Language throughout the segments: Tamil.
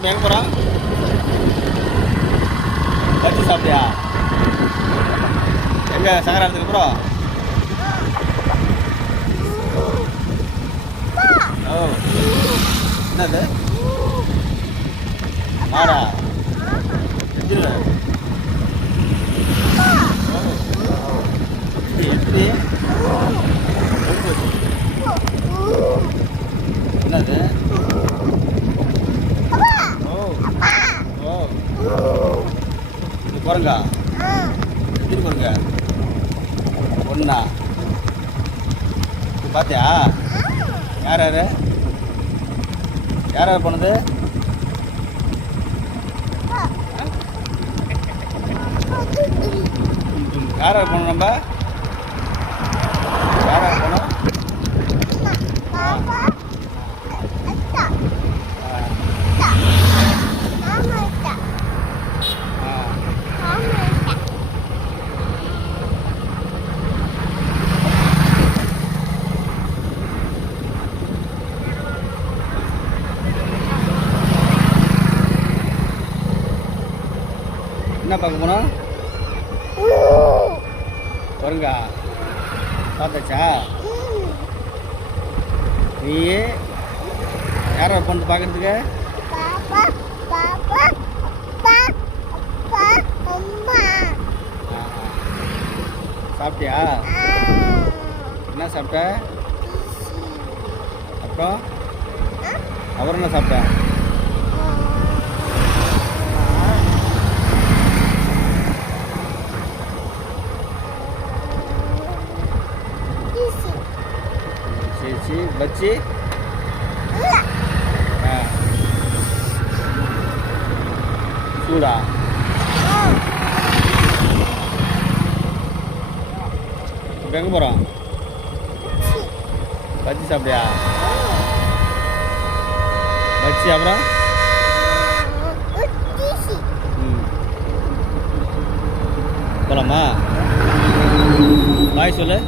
தம்பி எங்கே போகிறோம்? பஜ்ஜி சாப்பிட்டியா? எங்கே சங்கராரத்துக்கு போகிறோம்? ஓ என்னது மாடா எப்படி எப்படி என்னது ஓ ஓ இது குரங்கா எப்படி குரங்க ஒன்றா இது பார்த்தியா? யார் யார் யார் யார் போனது? யார் யார் போனோம்? நம்ம யார் யார் போனோம்? என்ன பார்க்க போனோம்? குரங்கா பார்த்தாச்சா? நீ யாரை பொண்ணு பார்க்கறதுக்கு? சாப்பிட்டியா? என்ன சாப்பிட்ட? அப்புறம் என்ன சாப்பிட்ட? बच्ची चूड़ा எங்கே போகிறோம்? பஜ்ஜி சாப்பிட்டியா? பஜ்ஜி அப்புறம் போகலாமா? பாய் சொல்லு.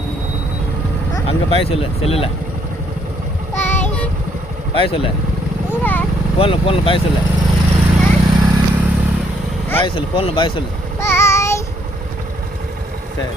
அங்கே பாய் சொல்லு. செல்லில் பாய் சொல்லு. ஃபோனில் பாய் சொல்லு. பாய் சொல்லு. ஃபோனில் பாய் சொல்லு. சரி.